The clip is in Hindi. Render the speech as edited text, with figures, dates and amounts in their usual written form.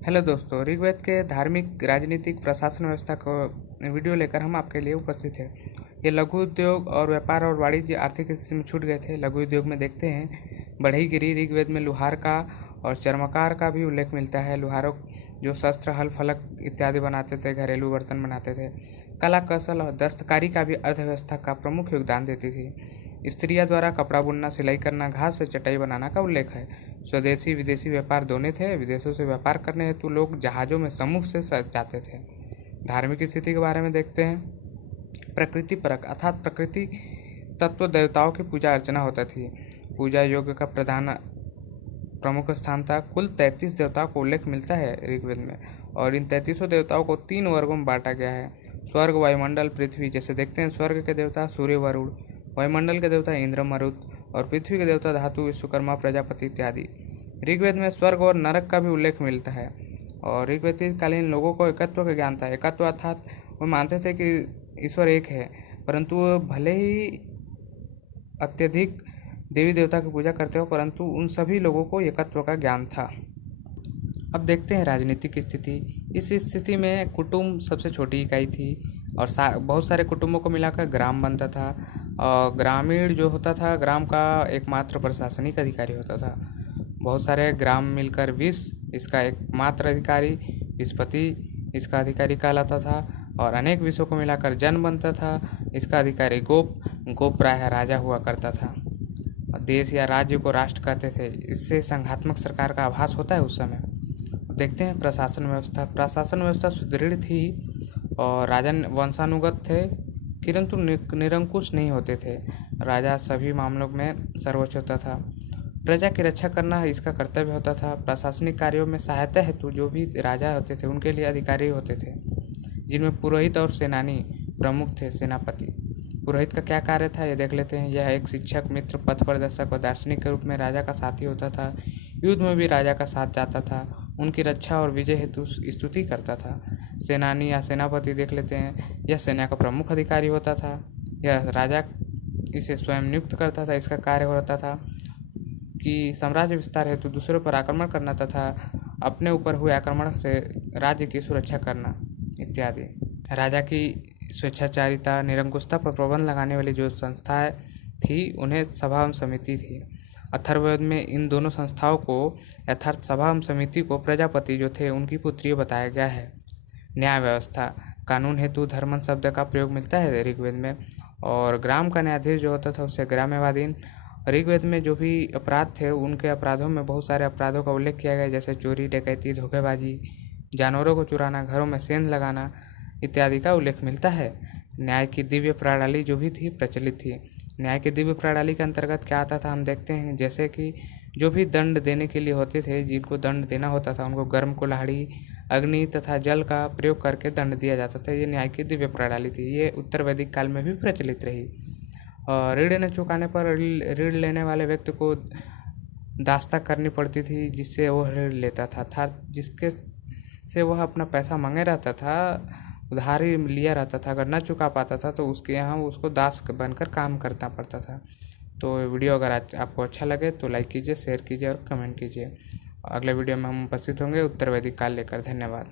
हेलो दोस्तों, ऋग्वेद के धार्मिक, राजनीतिक, प्रशासन व्यवस्था को वीडियो लेकर हम आपके लिए उपस्थित हैं। ये लघु उद्योग और व्यापार और वाणिज्य आर्थिक स्थिति में छूट गए थे। लघु उद्योग में देखते हैं बढ़ईगिरी। ऋग्वेद में लुहार का और चर्मकार का भी उल्लेख मिलता है। लुहारों जो शस्त्र, हल, फलक इत्यादि बनाते थे, घरेलू बर्तन बनाते थे। कला, कौशल और दस्तकारी का भी अर्थव्यवस्था का प्रमुख योगदान देती थी। स्त्रियों द्वारा कपड़ा बुनना, सिलाई करना, घास से चटाई बनाना का उल्लेख है। स्वदेशी विदेशी व्यापार दोनों थे। विदेशों से व्यापार करने हेतु लोग जहाज़ों में समूह से जाते थे। धार्मिक स्थिति के बारे में देखते हैं। प्रकृति परक अर्थात प्रकृति तत्व देवताओं की पूजा अर्चना होता थी। पूजा योग्य का प्रमुख स्थान था। कुल 33 देवताओं को उल्लेख मिलता है ऋग्वेद में, और इन 33 देवताओं को 3 वर्गों में बांटा गया है: स्वर्ग, वायुमंडल, पृथ्वी। जैसे देखते हैं, स्वर्ग के देवता सूर्य, वरुण; वायुमंडल के देवता इंद्र, मरुत; और पृथ्वी के देवता धातु, विश्वकर्मा, प्रजापति इत्यादि। ऋग्वेद में स्वर्ग और नरक का भी उल्लेख मिलता है। और ऋग्वेद कालीन लोगों को एकत्व का ज्ञान था। एकत्व अर्थात वो मानते थे कि ईश्वर एक है, परंतु वो भले ही अत्यधिक देवी देवता की पूजा करते हो, परंतु उन सभी लोगों को एकत्व का ज्ञान था। अब देखते हैं राजनीतिक स्थिति। इस स्थिति में कुटुंब सबसे छोटी इकाई थी, और बहुत सारे कुटुंबों को मिलाकर ग्राम बनता था। और ग्रामीण जो होता था, ग्राम का एकमात्र प्रशासनिक अधिकारी होता था। बहुत सारे ग्राम मिलकर विस इसका एकमात्र अधिकारी, विस्पति इसका अधिकारी कहलाता था। और अनेक विषयों को मिलाकर जन बनता था, इसका अधिकारी गोप प्रायः राजा हुआ करता था। देश या राज्य को राष्ट्र कहते थे। इससे संघात्मक सरकार का आभास होता है उस समय। देखते हैं प्रशासन व्यवस्था। प्रशासन व्यवस्था सुदृढ़ थी और राजा वंशानुगत थे, किंतु निरंकुश नहीं होते थे। राजा सभी मामलों में सर्वोच्च होता था। प्रजा की रक्षा करना इसका कर्तव्य होता था। प्रशासनिक कार्यों में सहायता हेतु जो भी राजा होते थे उनके लिए अधिकारी होते थे, जिनमें पुरोहित और सेनानी प्रमुख थे। सेनापति पुरोहित का क्या कार्य था, ये देख लेते हैं। यह एक शिक्षक, मित्र, पथ प्रदर्शक और दार्शनिक के रूप में राजा का साथी होता था। युद्ध में भी राजा का साथ जाता था, उनकी रक्षा और विजय हेतु स्तुति करता था। सेनानी या सेनापति देख लेते हैं। यह सेना का प्रमुख अधिकारी होता था। यह राजा इसे स्वयं नियुक्त करता था। इसका कार्य होता था कि साम्राज्य विस्तार हेतु दूसरों पर आक्रमण करना तथा अपने ऊपर हुए आक्रमण से राज्य की सुरक्षा करना इत्यादि। राजा की स्वेच्छाचारिता, निरंकुशता पर प्रतिबंध लगाने वाली जो संस्थाएं थी उन्हें सभा एवं समिति थी। अथर्ववेद में इन दोनों संस्थाओं को यथार्थ सभा एवं समिति को प्रजापति जो थे उनकी पुत्री बताया गया है। न्याय व्यवस्था, कानून हेतु धर्मन शब्द का प्रयोग मिलता है ऋग्वेद में। और ग्राम का न्यायाधीश जो होता था उसे ग्राम्यवादीन। ऋग्वेद में जो भी अपराध थे उनके अपराधों में बहुत सारे अपराधों का उल्लेख किया गया, जैसे चोरी, डकैती, धोखेबाजी, जानवरों को चुराना, घरों में सेंध लगाना इत्यादि का उल्लेख मिलता है। न्याय की दिव्य प्रणाली जो भी थी प्रचलित थी। न्याय की दिव्य प्रणाली के अंतर्गत क्या आता था हम देखते हैं। जैसे कि जो भी दंड देने के लिए होते थे, जिनको दंड देना होता था, उनको गर्म कुल्हाड़ी, अग्नि तथा जल का प्रयोग करके दंड दिया जाता था। ये न्याय की दिव्य प्रणाली थी। ये उत्तर वैदिक काल में भी प्रचलित रही। और ऋण न चुकाने पर ऋण लेने वाले व्यक्ति को दास्ता करनी पड़ती थी, जिससे वो ऋण लेता था जिसके से वह अपना पैसा मांगे रहता था, उधारी लिया रहता था। अगर न चुका पाता था तो उसके यहाँ उसको दास बनकर काम करना पड़ता था। तो वीडियो अगर आपको अच्छा लगे तो लाइक कीजिए, शेयर कीजिए और कमेंट कीजिए। अगले वीडियो में हम उपस्थित होंगे उत्तर वैदिक काल लेकर। धन्यवाद।